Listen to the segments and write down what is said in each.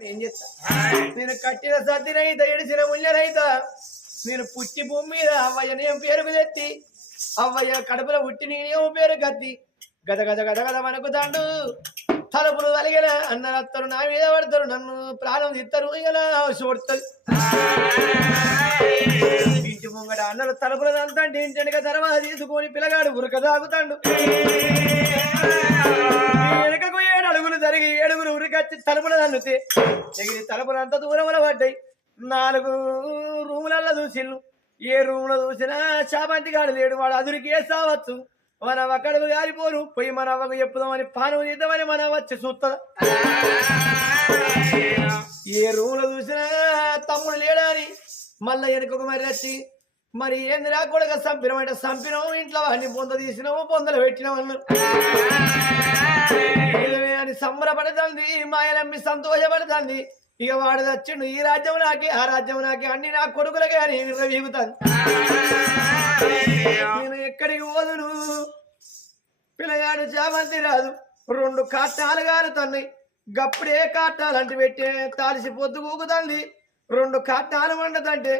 ఏం చేస్తా? నేను కట్టిన సత్తినైత ఎడిసిన ముళ్ళనైత నేను పుట్టి భూమి మీద అవ్వయ్యనేం పేరుకు తెత్తి? అవ్వయ్య కడుపులో పుట్టి నేనేం పేరు కత్తి? గద గద గద గద మనకు తాండు తలుపులు కలిగిన అన్నరత్తరు నా మీద పడతారు నన్ను ప్రాణం ఇద్దరు ఇలా చూడతారు ఇంటి ముంగట అన్నలు తలుపులు దంతంటే ఇంటిక తర్వాత తీసుకొని పిల్లగాడు ఉరక తాగుతాడు అడుగులు జరిగి ఏడుగురు ఉరికచ్చి తలుపులు తన్నుతే ఎగిరి తలుపులు అంత దూరంలో పడ్డాయి. నాలుగు రూములలో చూసిళ్ళు. ఏ రూమ్లో చూసినా చామంతి గాడు లేడు వాడు అదురికి వేసావచ్చు మన అక్కడకు గారిపోను పోయి మన అవ్వకు చెప్పుదామని పానం చేద్దామని మన వచ్చి చూస్తుందా ఏ రూమ్లో చూసినా తమ్ముడు లేడని మళ్ళా వెనుకకు మరి వచ్చి మరి ఏంది రాకూడగా కూడా సంపినమంటే సంపినాము ఇంట్లో వాడిని పొంద తీసినాము పొందలు పెట్టినాము అన్నారు. అని సంబరపడుతుంది మాయనమ్మి సంతోషపడుతుంది. ఇక వాడు వచ్చిండు ఈ రాజ్యం నాకే ఆ రాజ్యం నాకే అన్ని నా కొడుకులకే అని వీగుతాను నేను ఎక్కడికి పోదును? పిల్లగాడు చామంతి రాదు రెండు కాటాలు గారుతున్నాయి గప్పుడే కాటాలంటే పెట్టే తాలిసి పొద్దు కూకుతుంది. రెండు కాటాలు వండదంటే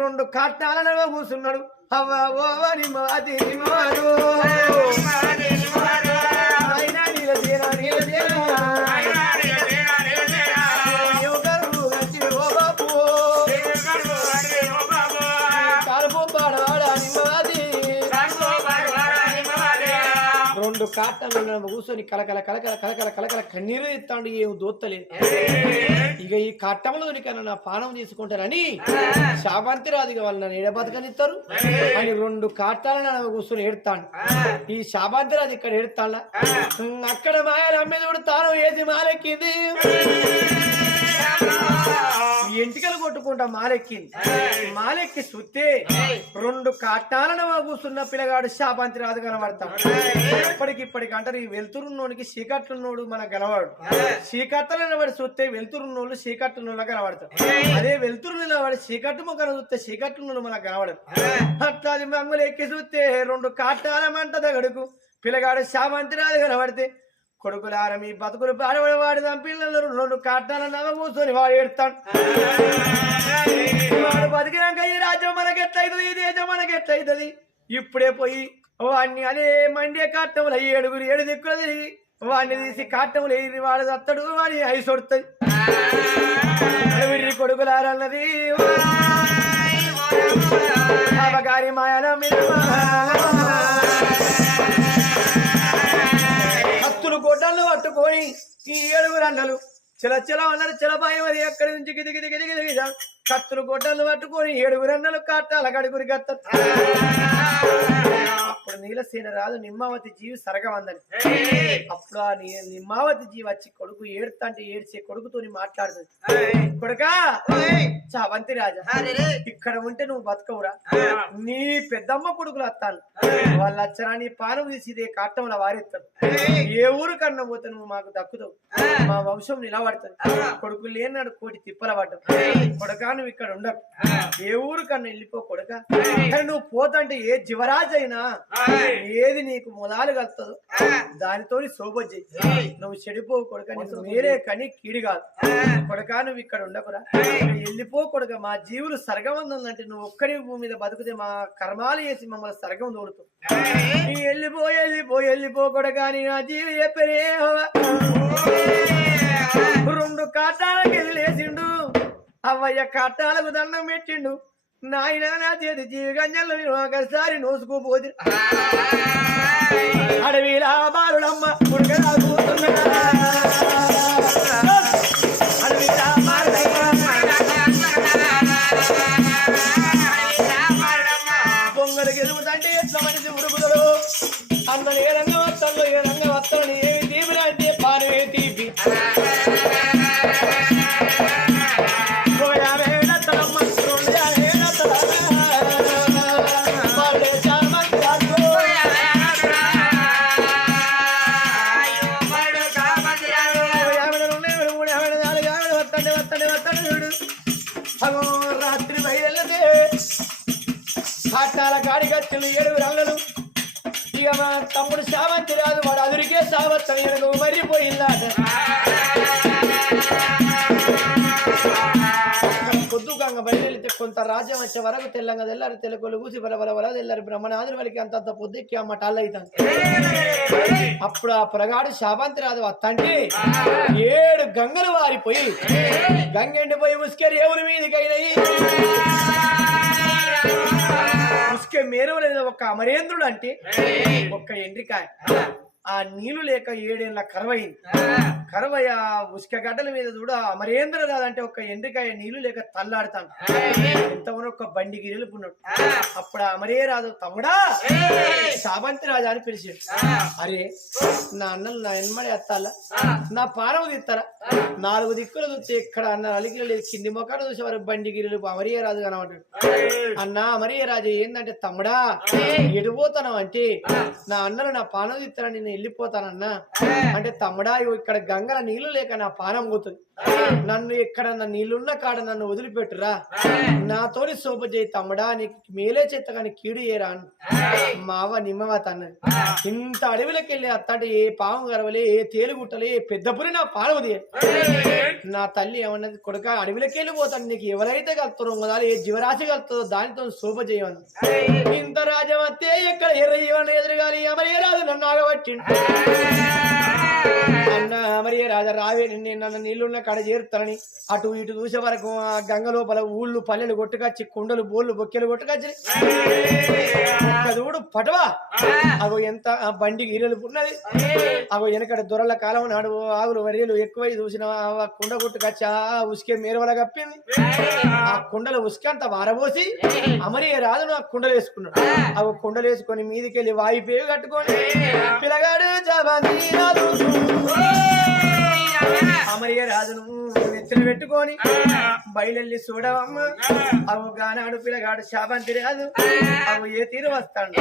రెండు కాటాల కూర్చున్నాడు అవ్వ ఓ మాది. రెండు కాటలు కూర్చొని కలకల కలకల కలకల కలకల కన్నీరు ఎత్తాడు ఏం దోత్తలేదు ఇక ఈ కట్టములు దొరికన నా పానం తీసుకుంటారని రాదు ఇక వాళ్ళు నన్ను ఎడబతకనిస్తారు అని రెండు కాటాలను ఆమె కూర్చొని ఏడుతాడు. ఈ శాబంతి రాదు ఇక్కడ ఏడుతాడా? అక్కడ మాయలు అమ్మేది తాను ఏది మాలెక్కింది? ఎంటికలు కొట్టుకుంటా మాలెక్కింది. మాలెక్కి సుత్తే రెండు కాటాలను కూర్చున్న పిల్లగాడు శాపాంతి రాదు కనబడతాం. ఇప్పటికిప్పటికి అంటారు ఈ వెళ్తురున్నోడికి చీకట్లున్నోడు మన గెలవాడు. చీకట్లు నిలబడి చూస్తే వెళ్తురున్నోళ్ళు చీకట్లున్నోళ్ళ కనబడతారు అదే వెళ్తురు నిలబడి చీకట్టు మొక్కను చూస్తే చీకట్లున్నోళ్ళు మనకు కనబడదు అట్లా మంగులు ఎక్కి చూస్తే రెండు కాటాల మంట దగడుకు. పిల్లగాడు శామంతి రాదు కనబడితే కొడుకులార మీ బతుకులు పాడబడి వాడి పిల్లలు రెండు కాటాల నవ కూర్చొని వాడు ఎడతాడు వాడు బతికినాక ఈ రాజ్యం మనకెట్లయితుంది ఈ దేశం మనకెట్లయితుంది? ఇప్పుడే పోయి వాడిని అదే మండే కాట్టములు ఏడుగురు ఏడు దిక్కులు తిరిగి వాడిని తీసి కాట్టములు ఎగిరి వాడు తత్తడు వాడి ఐసొడుతుంది వీరి కొడుకులారన్నది అవగారి మాయల మీద గొడ్డలు ఈ ఏడుగురు అన్నలు. చిల చిల అన్నారు చిలపాయం అది ఎక్కడి నుంచి గిది గిది గిది గిది కత్తులు గొడ్డలు పట్టుకొని ఏడుగురు అన్నలు కట్టాల గడుగురి కత్త నీలసేన రాదు నిమ్మావతి జీవి సరగమందని అప్పుడు ఆ నిమ్మావతి జీవి వచ్చి కొడుకు ఏడుతా అంటే ఏడ్చే కొడుకుతోని మాట్లాడుతుంది. కొడుకా! చావంతి రాజా ఇక్కడ ఉంటే నువ్వు బతకవురా. నీ పెద్దమ్మ కొడుకులు వస్తాను. వాళ్ళు వచ్చరా నీ పానం తీసి ఇదే కాట్టంలో వారెత్తారు. ఏ ఊరు కన్నా పోతే నువ్వు మాకు దక్కుతావు? మా వంశం నిలబడుతుంది. కొడుకు లేనాడు కోటి తిప్పల పడ్డం కొడకా నువ్వు ఇక్కడ ఉండవు ఏ ఊరు కన్నా వెళ్ళిపో కొడక. నువ్వు పోతంటే ఏ జీవరాజు అయినా ఏది నీకు మొదలు కలుతుందో దానితోని సోబొజ్జి నువ్వు చెడిపో కొడక నీకు వేరే కని కీడి కాదు. కొడక నువ్వు ఇక్కడ ఉండకురా. వెళ్ళిపో కొడక మా జీవులు సర్గం ఉందంటే నువ్వు ఒక్కడి భూమి మీద బతుకుతే మా కర్మాలు చేసి మమ్మల్ని సర్గం తోడుతావు నీ వెళ్ళిపో వెళ్ళిపో వెళ్ళిపో కొడక నీ నా జీవి చెప్పరే రెండు కాటాలకి లేచిండు అవ్వయ్య కాటాలకు దండం పెట్టిండు. నాయన నా చేతి జీవి గంజలు ఒకసారి నోసుకోపోతే. అడవిలా బాలుడమ్మ ఉడకరా కూతున్నదా అడవిలా పొంగలు గెలుపుతంటే మనిషి ఉడుకుదడు అన్న ఏ రంగం వస్తాడు ఏ రంగం వస్తాడు ఏమి తీపిరా తమ్ముడు సావంతి రాదు వాడు అదురికే సావత్తం ఎనకు మర్రిపోయిందా పొద్దుగంగ బయలుదేరితే కొంత రాజ్యం వచ్చే వరకు తెల్లంగా తెల్లారి తెలుగులు కూసి బలబలబల తెల్లారి బ్రహ్మనాథుని వరకు అంతంత పొద్దుకి అమ్మ టల్లయితాను అప్పుడు ఆ పొరగాడు శాపంతి రాదు అత్తంటే ఏడు గంగలు వారిపోయి గంగెండిపోయి ఉసుకెరి ఎవరి మీదకైనాయి ఉసుకే మేరు లేదు ఒక అమరేంద్రుడు అంటే ఒక్క ఎండ్రికాయ. ఆ. నీళ్ళు లేక ఏడేళ్ళ కరవయింది కరవయ్య ఉసుక గడ్డల మీద చూడ అమరేంద్ర రాదంటే ఒక ఎండ్రికాయ నీళ్ళు లేక తల్లాడుతాను ఎంతవరకు ఒక బండి గిరిలుపున్నాడు అప్పుడు అమరే రాదు తమ్ముడా శాబంతి రాజా అని పిలిచాడు. అరే నా అన్నలు నా ఎన్మడి ఎత్తాలా? నా పారవ తీస్తారా నాలుగు దిక్కులు చూస్తే ఇక్కడ అన్న అలిగిలు లేదు కింది మొక్కలు చూసే వారు బండి గిరిలు అమరీయ రాజు కనబడ్డాడు. అన్న అమరీయ రాజు ఏందంటే తమ్ముడా ఎడిపోతాను అంటే నా అన్నలు నా పానం తీస్తారా నేను వెళ్ళిపోతానన్నా. అంటే తమ్ముడా ఇక్కడ గంగల నీళ్ళు లేక నా పానం పోతుంది. నన్ను ఎక్కడన్నా నీళ్ళున్న కాడ నన్ను వదిలిపెట్టురా. నాతోని సోప చేయి తమ్ముడా నీకు మేలే చేత కానీ కీడు ఏరా అని. మావ నిమ్మవత అన్నది ఇంత అడవిలోకి వెళ్ళి అత్తంటే ఏ పాము గరవలే ఏ తేలుగుట్టలే ఏ పెద్ద పురి నా పాలవది నా తల్లి ఏమన్నది కొడుక అడవిలోకి వెళ్ళిపోతాను నీకు. ఎవరైతే కలుతారో కదా ఏ జీవరాశి కలుతుందో దానితో శోభ చేయవను. ఇంత రాజమత్తే ఎక్కడ ఎర్ర జీవన ఎదురుగాలి అమరే రాదు నన్ను ఆగబట్టిండు. అన్న అమరే రాజా రావే నిన్ను నన్ను నీళ్ళున్న కాడ చేరుతానని అటు ఇటు చూసే వరకు ఆ గంగ లోపల ఊళ్ళు పల్లెలు కొట్టుకొచ్చి కుండలు బోళ్ళు బొక్కెలు కొట్టుకొచ్చి. చూడు పటవా? అగో ఎంత ఆ బండికి ఇరలు ఉన్నది. అగో వెనకడ దొరల కాలం నాడు ఆవులు వరియలు ఎక్కువై చూసిన ఆ కుండ కొట్టుకొచ్చి ఆ ఉసుకే మేరవల కప్పింది. ఆ కుండల ఉసుక అంత వారబోసి అమరియ రాజును ఆ కుండలు వేసుకున్నాడు. అవి కుండలు వేసుకొని మీదికెళ్ళి వాయిపేవి కట్టుకొని పిల్లగాడు జబంది అమరియ రాజును పెట్టుకొని బయలెల్లి చూడవమ్మ అవు గానాడు పిల్లగాడు శాపంతి రాజు అవు ఏ తీరు వస్తాడు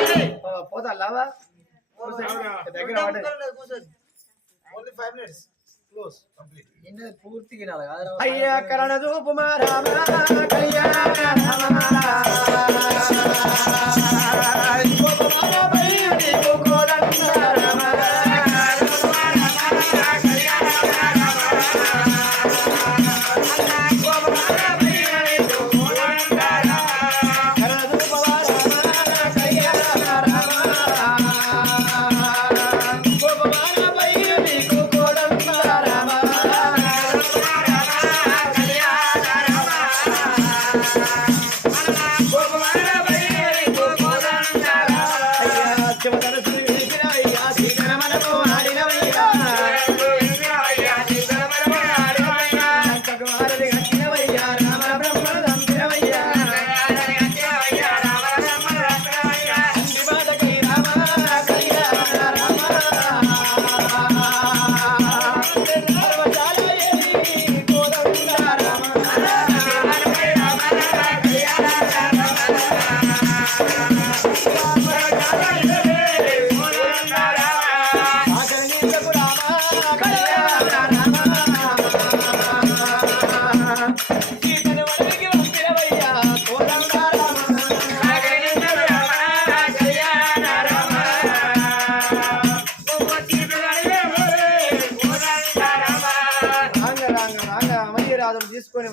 పోతా లావా దగ్గర పడ్డది. పూర్తి వినాలి కాదు అయ్యా కరణ రూపుమా రామ కళ్యాణ రాజును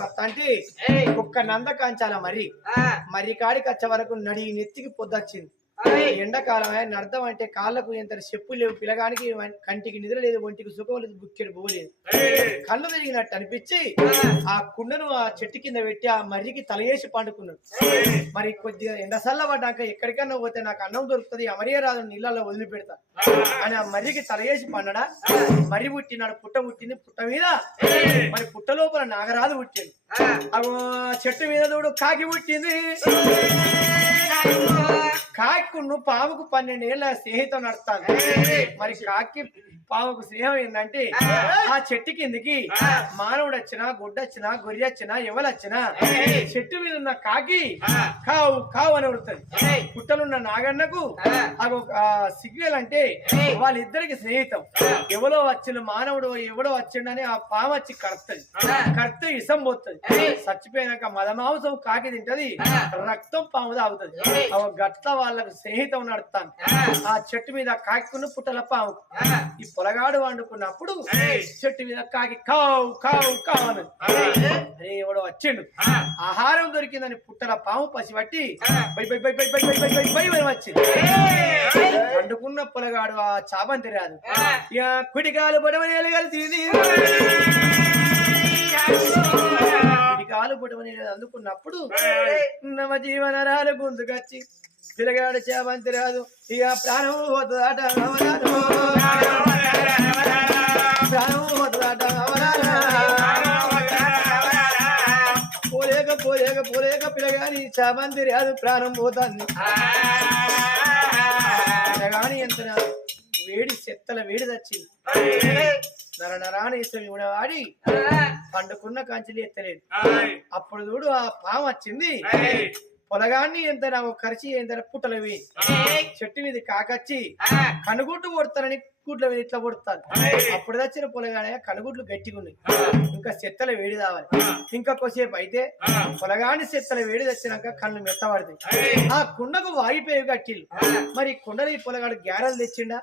వస్తాంటే ఒక్క నందకాంచాల మరి. మరి కాడికి వచ్చే వరకు నడి నెత్తికి పొద్దొచ్చింది ఎండాకాలం ఆయన అర్థం అంటే కాళ్ళకు ఎంత చెప్పు లేవు. పిల్లగానికి కంటికి నిద్ర లేదు ఒంటికి సుఖం లేదు బుక్కెడు పోలేదు కళ్ళు తిరిగినట్టు అనిపించి ఆ కుండను ఆ చెట్టు కింద పెట్టి ఆ మర్రికి తలయేసి పండుకున్నాడు. మరి కొద్దిగా ఎండసల్ల పడ్డాక ఎక్కడికన్నా పోతే నాకు అన్నం దొరుకుతుంది అమరియరాజు నీళ్ళలో వదిలిపెడతా అని ఆ మర్రికి తలయేసి పండడా? మరి పుట్టినాడు పుట్ట పుట్టింది పుట్ట మీద. మరి పుట్ట లోపల నాగరాజు పుట్టింది చెట్టు మీద చూడు కాకి పుట్టింది. కాకును పాముకు పన్నెండేళ్ళ స్నేహితం నడుస్తాను. మరి కాకి పాముకు స్నేహం ఏంటంటే ఆ. చెట్టు కిందికి మానవుడు వచ్చినా గుడ్డ వచ్చినా గొర్రె వచ్చినా ఎవలొచ్చినా చెట్టు మీద ఉన్న కాకి కావు కావు అని ఉడుతుంది పుట్టలున్న నాగన్నకు సిగ్నల్ అంటే వాళ్ళిద్దరికి స్నేహితం. ఎవరో వచ్చిన మానవుడు ఎవడో వచ్చిండని ఆ పాము వచ్చి కడుతుంది. కడితే ఇసం పోతుంది. చచ్చిపోయినాక మదమాంసం కాకి తింటది రక్తం పాము తాగుతుంది. అవ గట్ల వాళ్ళకు స్నేహితం నడుస్తాను ఆ. చెట్టు మీద కాకును పుట్టల పాము. పొలగాడు వండుకున్నప్పుడు చెట్టు మీద కాకి కావు కావు కావు అరే ఎవడో వచ్చిండు ఆహారం దొరికిందని పుట్టల పాము పసిబట్టి వచ్చింది వండుకున్న పొలగాడు ఆ చాపంతి రాదు కుడికాలు పొడవనేలు కలిసింది కుడికాలు అందుకున్నప్పుడు నవ జీవనరాలు గుందుకొచ్చి పిల్లగాడు చాపంతి రాదు. ఇక ప్రాణం పోతుందట. ప్రాణం పోతుందట. పోలేక పోలేక పోలేక పిల్లగాని చాపంతి రాదు. ప్రాణం పోతుంది. పిల్లగాని ఎంత వేడి చెత్తల వేడి తెచ్చింది. నర నరాని ఇష్టం వాడి పండుకున్న కంచెలు ఎత్తలేదు. అప్పుడు చూడు ఆ పాము వచ్చింది. పొలగాన్ని ఎంతనా ఖర్చు ఎంతనా పుట్టలవి. చెట్టు మీద కాకచ్చి కనుగొట్టు కొడతారని మీద ఇట్లా కొడతాను అప్పుడు వచ్చిన పొలగానే కనుగుడ్లు గట్టిగా ఉన్నాయి. ఇంకా చెత్తల వేడి కావాలి. ఇంకా కొద్దిసేపు అయితే పొలగాని చెత్తల వేడి తెచ్చినాక కళ్ళు మెత్తబడతాయి. ఆ. కుండకు వాయిపోయి కట్టిల్లు మరి కుండలు ఈ పొలగాడు గ్యారెలు తెచ్చిండా?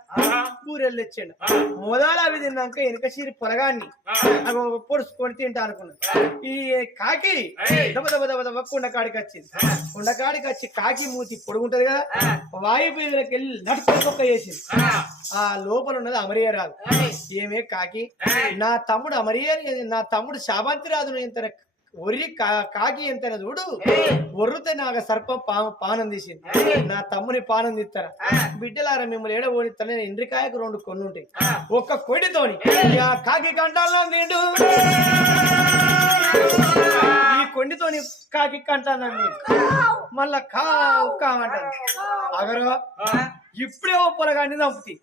కూరెలు తెచ్చిండా? మొదలు అవి తిన్నాక వెనక చీరి పొలగాన్ని అవి పొడుచుకొని తింటా అనుకున్నా ఈ కాకి దబ దబ దబ దబ కుండ కాడికి వచ్చింది. కుండ కాడికి వచ్చి కాకి మూతి పొడుగుంటది కదా? వాయుపేదలకు వెళ్ళి నడుపు చేసింది ఆ లోపల ఉన్నది అమరియ రాదు. ఏమే కాకి? నా తమ్ముడు అమరియ నా తమ్ముడు శాబంతి రాదు ఎంత ఒరి కాకి ఎంత చూడు. ఒర్రుతే నాకు సర్పం పా పానం తీసింది. నా తమ్ముని పానం తీస్తారా? బిడ్డలారా మిమ్మల్ని ఏడ ఓడిస్తాను నేను ఇంద్రికాయకు రెండు కొన్ని ఉంటాయి ఒక్క కొడితోని కాకి కంటాల్లో నీడు. ఈ కొండితోని కాకి కంటాను నేను మళ్ళా కా కా అంటాను అగరో ఇప్పుడే ఓ పొలగాన్ని చంపుతి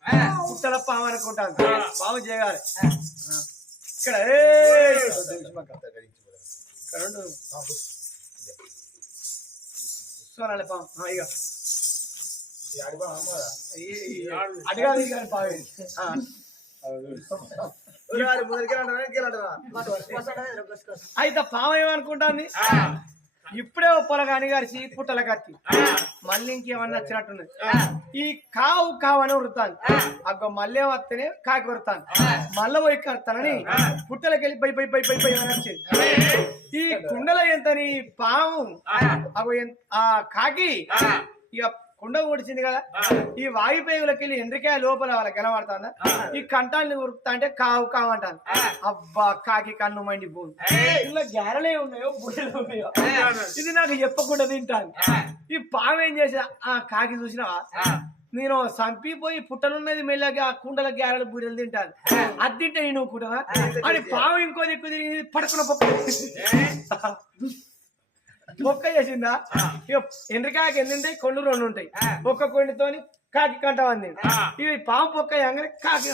పుట్టల పాము అనుకుంటాను పాము చేయాలి ఇక్కడ. చూడాలి పాము. ఇక పాము. అయితే పాము ఏమనుకుంటాంది? ఇప్పుడే పొలగాని గారిచి పుట్టల కత్తి. మళ్ళీ ఇంకేమన్నా వచ్చినట్టున్నది. ఈ కావు కావు అని ఉరుతాను అగ్గ మళ్ళీ వస్తేనే కాకి ఉరుతాను మళ్ళీ పోయి కడతానని పుట్టలకి వెళ్ళి పై పై పై పై పై అని వచ్చింది. ఈ కుండల ఎంతని పాము అగో ఆ కాకి ఇక కుండ ఓడిచింది కదా. ఈ వాయుపేగులకి వెళ్ళి ఎండ్రికాయ లోపల వాళ్ళకి కనబడుతుందా? ఈ కంటాన్ని ఉరుకుతా అంటే కావు కావు అంటాను అబ్బా కాకి కన్ను మండి భూమి. ఇలా గ్యారలే ఉన్నాయో బుడ్డలు ఉన్నాయో? ఇది నాకు చెప్పకుండా తింటాను. ఈ పాము ఏం చేసా ఆ కాకి చూసినావా? నేను సంపిపోయి పుట్టలున్నది మెల్లగా ఆ కుండల గ్యారెలు బూరెలు తింటాను. అది తింటే నేను ఊరుకుంటానా అని పాము ఇంకో దిక్కు తిరిగి పడుకున్న పక్క మొక్క చేసిందా? ఎండ్రికాయకి ఎన్ని ఉంటాయి కొండు రెండు ఉంటాయి ఒక్క కొండితోని కాకి కంట అంది ఇవి పాము పొక్క అంగనే కాకి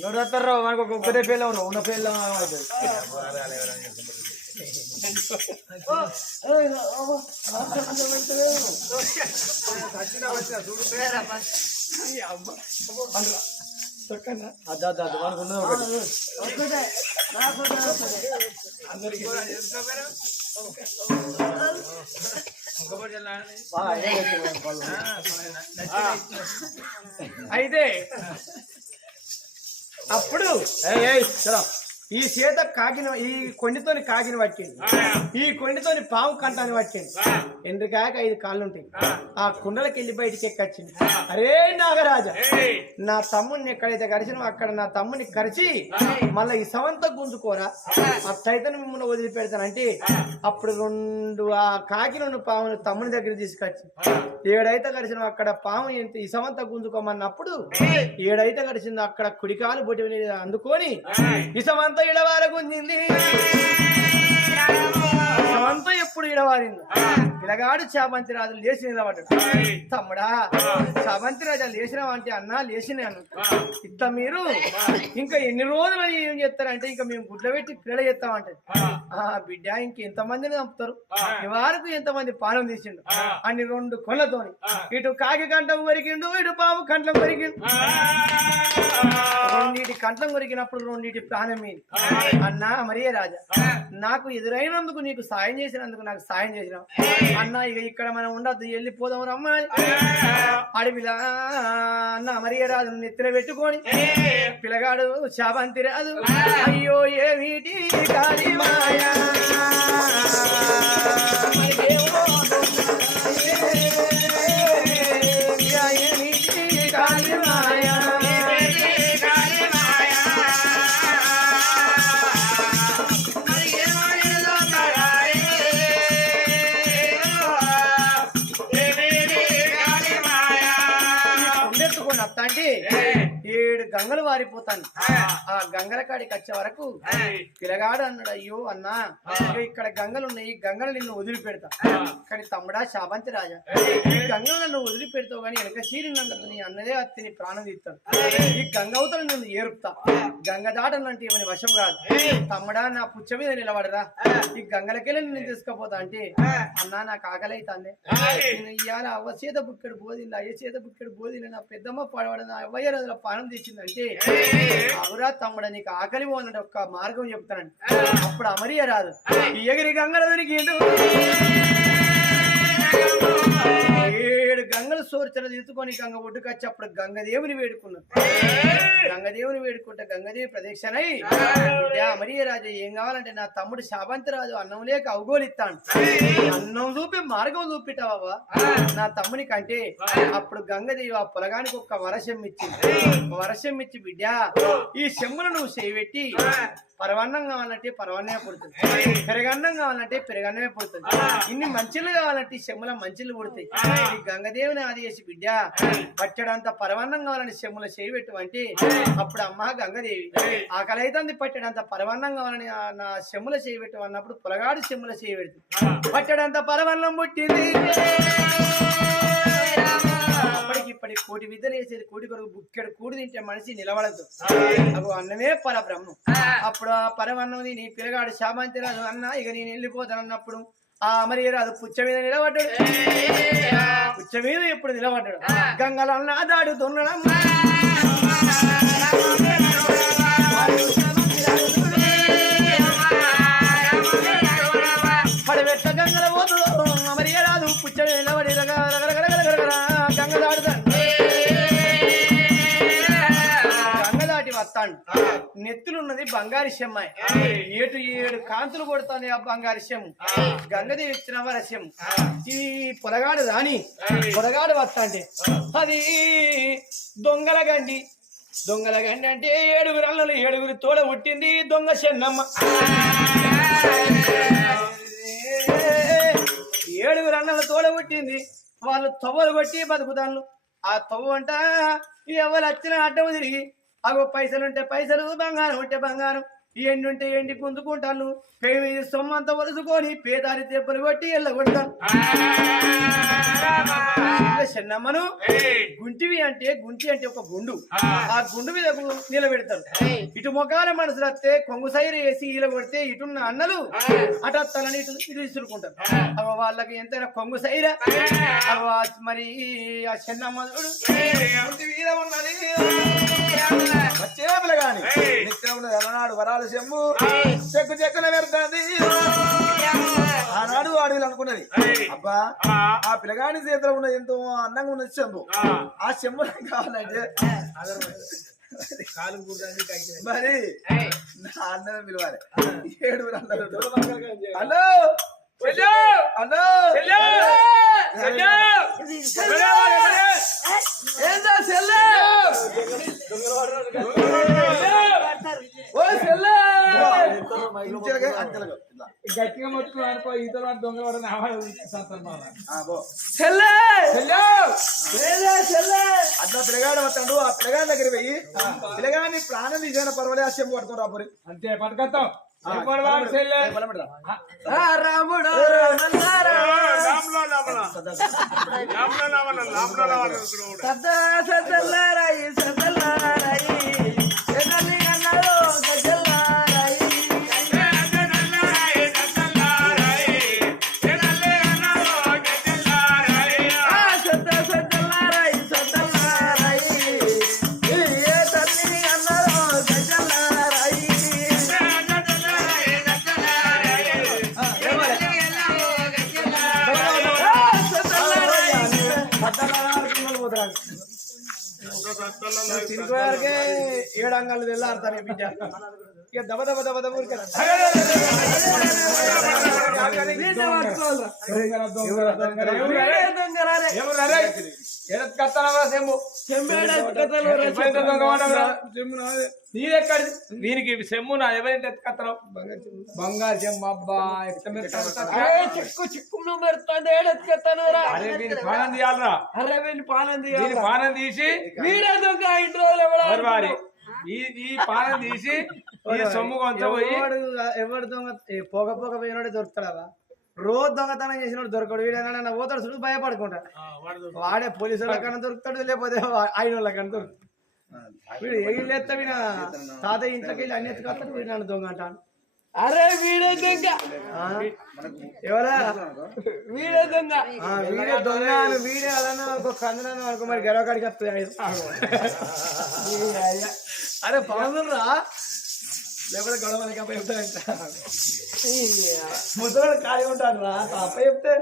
నూరత్తర్రావు మనకు ఒక ఒకటే పేర్లో ఉన్నావు ఉన్న పేర్లో అదా అందరికి అయితే అప్పుడు ఏ చలో. ఈ చేత కాకిన ఈ కొండితోని కాకిని పట్టింది. ఈ కొండితోని పాము కంటాన్ని పట్టింది. ఎందుకాక ఐదు కాళ్ళు ఉంటాయి ఆ కుండలకి వెళ్ళి బయటికి ఎక్కొచ్చింది. అరే నాగరాజా నా తమ్ముడిని ఎక్కడైతే కరిచినో అక్కడ నా తమ్ముని కరిచి మళ్ళీ ఈ సవంత గుంజుకోరా. అట్టయితే మిమ్మల్ని వదిలిపెడతానంటే అప్పుడు రెండు ఆ కాకి రెండు పాములు తమ్ముని దగ్గర తీసుకొచ్చి ఏడైతే కరిచినో అక్కడ పాము ఎంత ఈ సవంత గుంజుకోమన్నప్పుడు ఏడైతే కరిచిందో అక్కడ కుడికాలు బొట్టి అందుకొని ఇసమంతా ఇడవార గుంజింది ఎప్పుడు ఇడవారింది? పిల్లగాడు చామంతి రాజు లేచి నిలబడ్డాడు. తమ్ముడా చామంతి రాజా లేచినావా అంటే అన్నా. లేచినాను ఇట్లా మీరు ఇంకా ఎన్ని రోజులు ఏం చేస్తారంటే ఇంకా మేము గుడ్ల పెట్టి పిల్లలు చేస్తామంటే. ఆ బిడ్డ ఇంకెంత మందిని చంపుతారు వారకు ఎంతమంది పానం తీసిండు? అన్ని రెండు కొళ్ళతోని ఇటు కాకి కంఠం వరికిండు ఇటు పాము కంఠం వరికిండు రెండింటి కంఠం కొరికినప్పుడు రెండింటి ప్రాణం మీది అన్నా మరియ రాజా నాకు ఎదురైనందుకు నీకు సాయం చేసినందుకు నాకు సాయం చేసినావు. అన్న ఇక ఇక్కడ మనం ఉండద్దు వెళ్ళిపోదాం రమ్మా అడవిలా అన్న మరియ రాజు నెత్తిన పెట్టుకొని పిల్లగాడు శాబంతి రాదు అయ్యో ఏమిటి కాళీ మాయా. ఏమిటి గంగలు వారిపోతాను. ఆ. గంగల కాడికి వచ్చే వరకు పిల్లగాడు అన్నాడు అయ్యో అన్నా ఇక్కడ గంగలు ఉన్నాయి గంగలు నిన్ను వదిలిపెడతా. కానీ తమ్ముడా శాబంతి రాజా ఈ గంగలు నన్ను వదిలిపెడతావు కానీ వెనక చీరినందుకు నీ అన్నదే అత్తి నీ ప్రాణం తీస్తాను ఈ గంగ అవతల నిన్ను ఏరుపుతా. గంగ దాటనంటే ఇవని వశం కాదు. తమ్ముడా నా పుచ్చ మీద నిలబడరా. ఈ గంగలకెళ్ళి నిన్ను తీసుకుపోతా అంటే అన్నా నాకు ఆకలి అవుతుంది నేను ఇవాళ అవ్వ చేత బుక్కడు బోధింది అయ్య చేత బుక్కడు బోధింది నా పెద్దమ్మ పడవడ నా అవ్వయ్య రోజుల పానం తెచ్చిందంటే అవురా తమ్ముడ నీకు ఆకలి పోనని ఒక మార్గం చెప్తానండి. అప్పుడు అమరియ రాదు. ఎగిరి గంగల దొరికిండు ఏడు గంగలు సోర్చన తీసుకొని గంగ ఒడ్డుకు వచ్చి అప్పుడు గంగదేవుని వేడుకున్నారు గంగదేవుని వేడుకుంటే గంగదేవి ప్రదక్షిణై మరీ రాజు ఏం కావాలంటే నా తమ్ముడు శాబంతి రాజు అన్నం లేక అవగోలిస్తాను. అన్నం చూపి మార్గం చూపిటావా? నా తమ్ముని కంటే అప్పుడు గంగదేవి ఆ పొలగానికి ఒక్క వరషం ఇచ్చింది. వరషం ఇచ్చి బిడ్డ ఈ చెమ్ములు నువ్వు చేయబెట్టి పరవన్నం కావాలంటే పరవన్నమే పుడుతుంది. పెరగన్నం కావాలంటే పెరగన్నమే పుడుతుంది. ఇన్ని మంచిలు కావాలంటే ఈ చెమ్ముల మంచిలు పుడతాయి. గంగదేవి నాది ఆది చేసి బిడ్డ పట్టడంత పరవన్నం కావాలని చెమ్ముల చేయబెట్టు అంటే అప్పుడు అమ్మ గంగదేవి ఆకలి అయితే పట్టడంత పరవన్నం కావాలని నా చెమ్ముల చేయబెట్టు అన్నప్పుడు పొలగాడు చెమ్ముల చేయబెడుతుంది పట్టడంత పరవన్నం పుట్టింది. అప్పటికి ఇప్పటి కోటి విద్యలు వేసేది కోటి కొరకు బుక్కెడు కూడి తింటే మనిషి నిలబడదు. అగో అన్నమే పరబ్రహ్మం. అప్పుడు ఆ పరమన్నం నీ పిల్లగాడు శామంతి రాజు అన్న ఇక నేను వెళ్ళిపోతాను అన్నప్పుడు ఆ మరి రాదు పుచ్చ మీద నిలబడ్డాడు. పుచ్చ మీద ఎప్పుడు నిలబడ్డాడు గంగల నాదాడు నెత్తులున్నది బంగారు శమ్మాయి ఏటు ఏడు కాంతులు కొడతాను ఆ బంగారు శమ్ము గంగదేవి ఇచ్చిన వరస్యం ఈ పొలగాడు రాని పొలగాడు వస్తాంటే. అది దొంగల గండి. దొంగల గండి అంటే ఏడుగురు అల్లలు ఏడుగురు తోడ పుట్టింది దొంగ చెన్నమ్మ. ఏడుగురు అన్నల తోడ పుట్టింది. వాళ్ళు తవ్వలు కొట్టి బతుకుతాను ఆ తవ్వు అంట ఎవరు వచ్చిన అడ్డం తిరిగి అగో పైసలుంటే పైసలు బంగారం ఉంటే బంగారం. ఎండి ఉంటే ఎండి గుంజుకుంటాను. పేరు మీద సొమ్మంతా వలుసుకొని పేదారి దెబ్బలు కొట్టి ఎల్లగొడతాను. చిన్నమ్మను గుంటివి అంటే గుంటి అంటే ఒక గుండు. ఆ. గుండు మీద నిలబెడతారు ఇటు మొగాల మనసులు వస్తే కొంగు సైరు వేసి ఈల కొడితే ఇటున్న అన్నలు అటు వస్తానని ఇటు ఇటు విసురుకుంటారు అవ వాళ్ళకి ఎంతైనా కొంగు సైరా. అవ మరి ఆ చిన్నమ్మ చూడు. ఉన్నది. వచ్చే పిల్లగాని నిత్యం అలనాడు వరాల చెమ్ము. చెక్కు చెక్కున పెడుతుంది ఆనాడు అడవిలు అనుకున్నది. అబ్బా ఆ. పిల్లగాని చేతిలో ఉన్నది ఎంతో అందంగా ఉన్నది చెంబు. ఆ. చెంబు కావాలంటే మరి నా అన్నని పిలవాలి. ఏడుగురు అన్నారు హలో హలో ఏంటో చెల్లె! గట్టిగా ఈతలు అట్లా పిల్లగాడు వస్తాడు ఆ పిల్లగాడి దగ్గర పోయి పిల్లగాడిని ప్రాణం తీసిన పర్వాలే ఆ రాబోరి అంతే పట్టుకొస్తాం. రాముడు. రామన్నారా సద్దా ఇక దబ దబ దబ దబ దీనికి సెమ్ము నా ఎవరింటి ఎత్తుకత్తనం బంగారు చెమ్మ అబ్బా చిక్కు చిక్కు నువ్వు మెరుతుంది ఏడెత్తుకెత్తాను అరే పానం తీయాలరా పానం తీసి వీడే దొంగ ఇంటి రోజులు ఎవరు ఈ ఈ పానం తీసి ఈ సొమ్ము కొంచెం పోయి ఎవడు దొంగ పొగ పొగ పోయినోడే దొరుకుతాడా? రోజు దొంగతనం చేసినోడు దొరకడు. వీడైనా పోతాడు చూడు భయపడుకుంటా. వాడే పోలీసు వాళ్ళకన్నా దొరుకుతాడు లేకపోతే ఆయన వాళ్ళకన్నా దొరుకుతాడు. వీడు ఎగిరి లేస్తా వీడ తాతయ్య ఇంట్లోకి వెళ్ళి అన్ని ఎత్తుకొస్తాడు వీడు నన్ను దొంగ అంటాను అరే వీడే దొంగ. ఆ? ఎవరా? వీడే దొంగ. వీడే దొంగ అని వీడే అదన్నా ఒక కందనని అనుకో మరి గెలవకాడికి వస్తుంది. అరే పవనురా లేకపోతే గొడవ మనకి అబ్బాయి చెప్తాడంట ముసలాడు ఖాళీ ఉంటాడు రా అప్ప చెప్తే.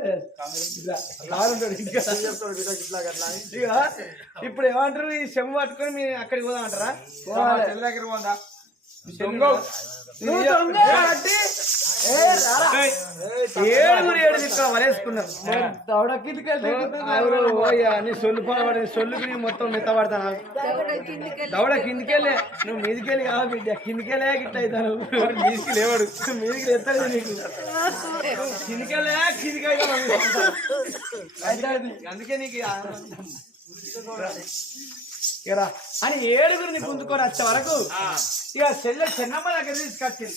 ఉంటాడు ఇక. ఇప్పుడు ఏమంటారు ఈ చెమ్మ పట్టుకొని మీ అక్కడికి పోదాం అంటారా? దగ్గర పోదా ఏడుగురు ఏడు దిక్కున ఓయ్యా నీ సొల్లు పడబడి సొల్లుకి నీ మొత్తం మెత్తబడతాను? దవడ కిందికెళ్ళే. నువ్వు మీదికెళ్ళి కావా బిడ్డ కిందికెళ్ళే గిట్ల అవుతాను. మీదికి లేవాడు. మీదికి లేస్తాడు నీకు. కిందికెళ్ళే కిందికి అందుకే నీకు అని ఏడుగురు నీకు గుంజుకొని వచ్చే వరకు ఇక చెల్లె చెన్నమ్మ దగ్గర తీసుకొచ్చింది.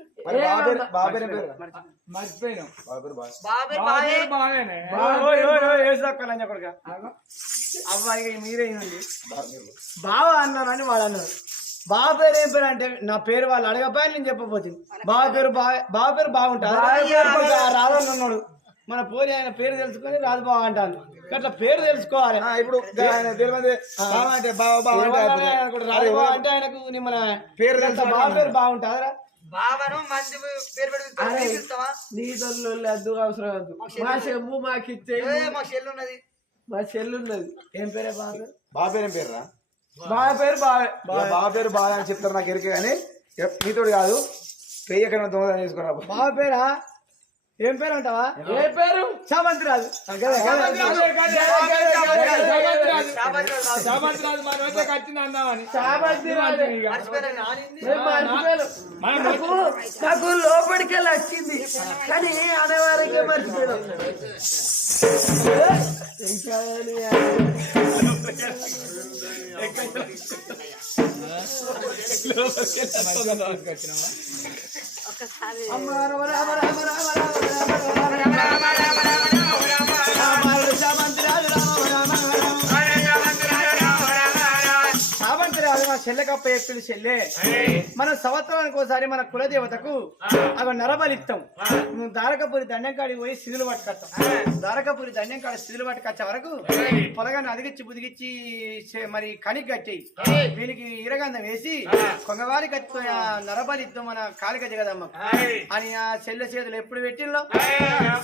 అబ్బాయి మీరే బావ వాడు వాళ్ళు అన్నారు. బావ పేరు ఏం పేరు అంటే నా పేరు వాళ్ళు అడగబాయ్ నేను చెప్పబోతుంది బావ పేరు బావ పేరు బాగుంటారు రాదన్నాడు మన పోలి ఆయన పేరు తెలుసుకొని రాజు బావ అంటాను. అట్లా పేరు తెలుసుకోవాలి. ఇప్పుడు ఆయన బావ అంటే బావ బావ అంటే ఆయనకు మన పేరు తెలుసు? బావ పేరు బాగుంటారా బావను మంది పేరు పిలుస్తావా నీ తల్లు వద్దు అవసరం వద్దు మా చెమ్ము మాకు ఇచ్చే మా చెల్లి ఉన్నది మా చెల్లు ఉన్నది ఏం పేరే బావ పేరు బాబేరు ఏం పేరు రా బావ పేరు బావే. బావ. పేరు బాగా అని చెప్తారు నాకు ఎరికే కానీ మీతోడు కాదు. పెయ్యి ఎక్కడ తీసుకురా బావ పేరా? ఏం పేరు అంటావా ఏ పేరు సామంతి రాజు సామంతి నాకు నాకు లోపలికి వెళ్ళి వచ్చింది కానీ అనేవారికే మర్చిపోయాం ఇంకా ఒక్కసారి చెప్పింది చెల్లె. మన సంవత్సరానికి ఒకసారి మన కులదేవతకు అవి నరబలిస్తాం నువ్వు దారకపురి దండం కాడికి పోయి శిథులు పట్టుకొస్తాం దారకపురి దండం కాడి శిథులు పట్టుకొచ్చే వరకు పొలగాన్ని అదిగిచ్చి బుదిగిచ్చి మరి కణికి కట్టి వీనికి ఈరగంధం వేసి కొంగవారి కత్తి నరబలి ఇద్దాం మన కాలిక జగదమ్మ. అని ఆ చెల్లె చేతులు ఎప్పుడు పెట్టిందో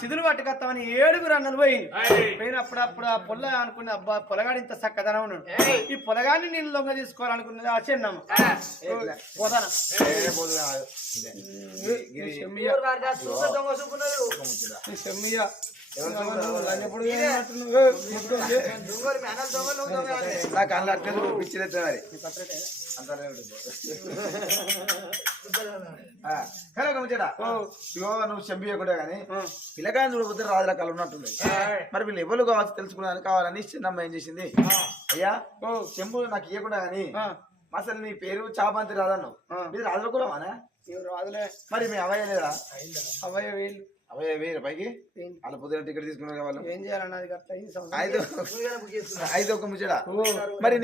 శిథులు పట్టుకొస్తామని ఏడుగురు అన్నలు పోయింది పోయినప్పుడు అప్పుడు ఆ పొల్ల అనుకున్న అబ్బా పొలగాడు ఇంత చక్కదనం ఉన్నాడు. ఈ పొలగాన్ని నేను లొంగ తీసుకోవాలనుకున్నది ఆ తిన్నాము. పోతానా సెమ్మయ్య నాకు అన్న అట్లా పిచ్చిలేదు మరి. హలో గమచడా ఇగో నువ్వు చెంపియకుండా కానీ పిల్లకాయని చూడబోతే రాజుల కళ ఉన్నట్టుంది మరి వీళ్ళు ఎవరు కావచ్చు తెలుసుకున్నాను కావాలని చిన్నమ్మ ఏం చేసింది? అయ్యా చెంబు నాకు ఇయ్యకుండా కానీ అసలు నీ పేరు చామంతి రాదన్నావు. మీరు రాజుల కులమానా? రాదులే మరి మీ అవయ్య లేదా? అవయ్య వీళ్ళు. అవయ్య వేరు పైకి? వాళ్ళ పొద్దున టికెట్ తీసుకున్నారు వాళ్ళు. ఏం చేయాలన్నది ఐదు ఐదు ఒక ముచ్చట. మరి